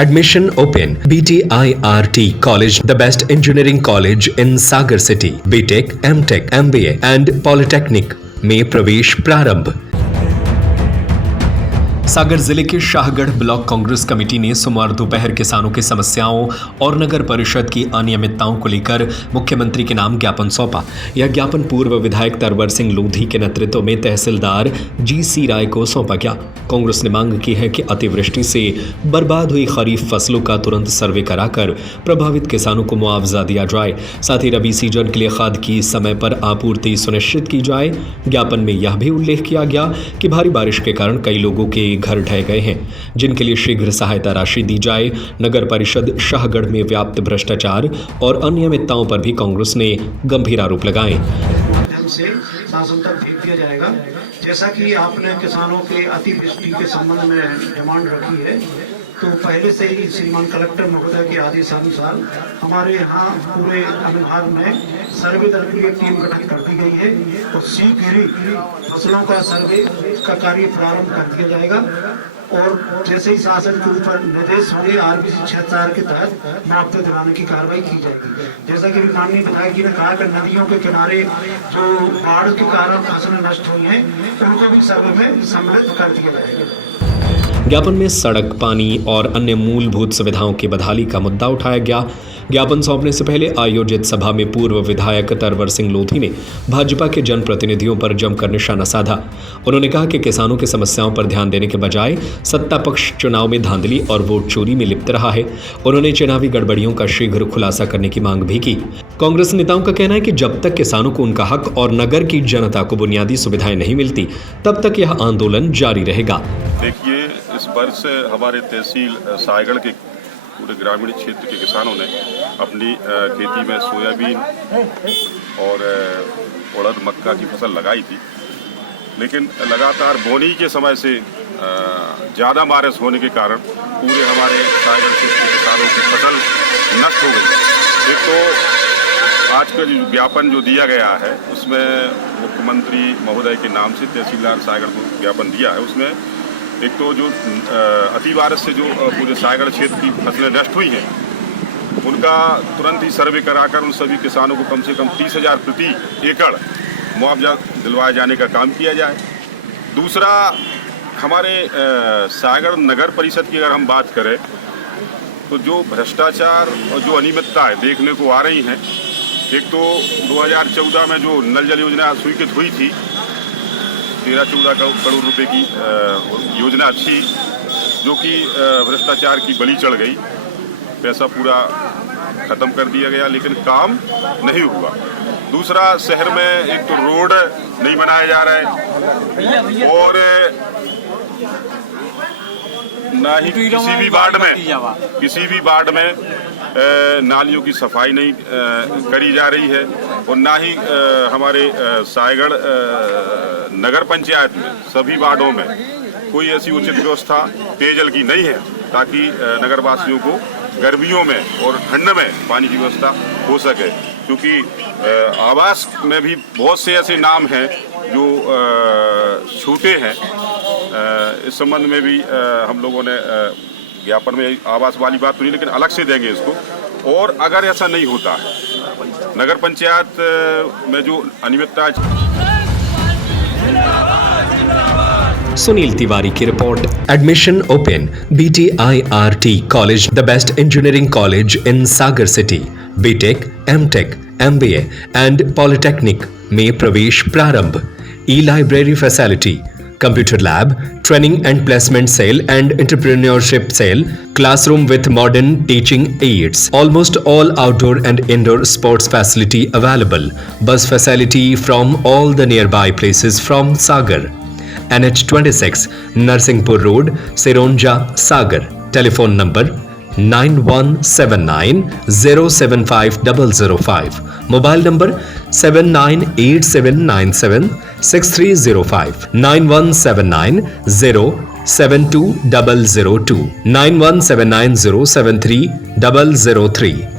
Admission open. BTIRT College, the best engineering college in Sagar City. BTech, MTech, MBA and Polytechnic में प्रवेश प्रारंभ। सागर जिले के Shahgarh block Congress committee ने सोमवार दोपहर किसानों की समस्याओं और नगर परिषद की अनियमितताओं को लेकर मुख्यमंत्री के नाम ज्ञापन सौंपा। यह ज्ञापन पूर्व विधायक तरवर सिंह लोधी के नेतृत्व में तहसीलदार GC राय को सौंपा गया। कांग्रेस ने मांग की है कि अतिवृष्टि से बर्बाद हुई खरीफ फसलों का तुरंत सर्वे कराकर प्रभावित किसानों को मुआवजा दिया जाए। साथ ही रबी सीजन के लिए खाद की समय पर आपूर्ति सुनिश्चित की जाए। ज्ञापन में यह भी उल्लेख किया गया कि भारी बारिश के कारण कई लोगों के घर ढह गए हैं, जिनके लिए शीघ्र सहायता राशि दी जाए। नगर परिषद शाहगढ़ में व्याप्त भ्रष्टाचार और अनियमितताओं पर भी कांग्रेस ने गंभीर आरोप लगाए। से शासन तक भेज दिया जाएगा। जैसा कि आपने किसानों के अतिवृष्टि के संबंध में डिमांड रखी है, तो पहले से ही श्रीमान कलेक्टर महोदय के आदेशानुसार हमारे यहाँ पूरे अनुभाग में सर्वे दल की टीम गठित कर दी गई है और शीघ्र ही फसलों का सर्वे का कार्य प्रारंभ कर दिया जाएगा। और जैसे ही शासन के ऊपर निर्देश होंगे RBC 6/4 के तहत मुआवजा दिलाने की कार्रवाई की जाएगी। जैसा कि माननीय विधायक जी ने कहा कि नदियों के किनारे जो बाढ़ के कारण फसलें नष्ट हुई हैं, उनको भी सर्वे में सम्मिलित कर दिया जाएगा। ज्ञापन में सड़क, पानी और अन्य मूलभूत सुविधाओं की बहाली का मुद्दा उठाया गया। ज्ञापन सौंपने से पहले आयोजित सभा में पूर्व विधायक तरवर सिंह लोधी ने भाजपा के जनप्रतिनिधियों पर जमकर निशाना साधा। उन्होंने कहा कि किसानों की समस्याओं पर ध्यान देने के बजाय सत्ता पक्ष चुनाव में धांधली और वोट चोरी में लिप्त रहा है। उन्होंने चुनावी गड़बड़ियों का शीघ्र खुलासा करने की मांग भी की। कांग्रेस नेताओं का कहना है कि जब तक किसानों को उनका हक और नगर की जनता को बुनियादी सुविधाएं नहीं मिलती, तब तक यह आंदोलन जारी रहेगा। देखिए, इस वर्ष हमारे तहसील सायगढ़ के पूरे ग्रामीण क्षेत्र के किसानों ने अपनी खेती में सोयाबीन और उड़द, मक्का की फसल लगाई थी, लेकिन लगातार बोनी के समय से ज़्यादा बारिश होने के कारण पूरे हमारे सायगढ़ क्षेत्र के किसानों की फसल नष्ट हो गई। एक तो आज का जो ज्ञापन जो दिया गया है, उसमें मुख्यमंत्री महोदय के नाम से तहसीलदार सायगढ़ को ज्ञापन दिया है। उसमें एक तो जो अति बारिश से जो पूरे सायगढ़ क्षेत्र की फसलें नष्ट हुई हैं, उनका तुरंत ही सर्वे कराकर उन सभी किसानों को कम से कम 30,000 प्रति एकड़ मुआवजा दिलवाए जाने का काम किया जाए। दूसरा, हमारे सायगढ़ नगर परिषद की अगर हम बात करें, तो जो भ्रष्टाचार और जो अनियमितताएं देखने को आ रही हैं, एक तो 2014 में जो नल जल योजना स्वीकृत हुई थी, 13-14 करोड़ रुपए की योजना थी, जो कि भ्रष्टाचार की बलि चढ़ गई। पैसा पूरा खत्म कर दिया गया, लेकिन काम नहीं हुआ। दूसरा, शहर में एक तो रोड नहीं बनाया जा रहा है और ना ही किसी भी वार्ड में नालियों की सफाई नहीं करी जा रही है और ना ही हमारे सायगढ़ नगर पंचायत में सभी वार्डों में कोई ऐसी उचित व्यवस्था पेयजल की नहीं है, ताकि नगरवासियों को गर्मियों में और ठंड में पानी की व्यवस्था हो सके। क्योंकि आवास में भी बहुत से ऐसे नाम हैं जो छूटे हैं। इस संबंध में भी हम लोगों ने ज्ञापन में आवास वाली बात तो नहीं, लेकिन अलग से देंगे इसको। और अगर ऐसा नहीं होता है, नगर पंचायत में जो अनियमितता। सुनील तिवारी की report. Admission open. BTIRT college, the best engineering college in Sagar city. BTech, MTech, MBA and polytechnic में प्रवेश प्रारंभ। E-library facility, computer lab, training and placement cell and entrepreneurship cell, classroom with modern teaching aids, almost all outdoor and indoor sports facility available, bus facility from all the nearby places from Sagar. NH26, Narsingpur Road, Sironja, Sagar. Telephone number 9179 075 005. Mobile number 798797 6305 9179 072 002 9179 073 003.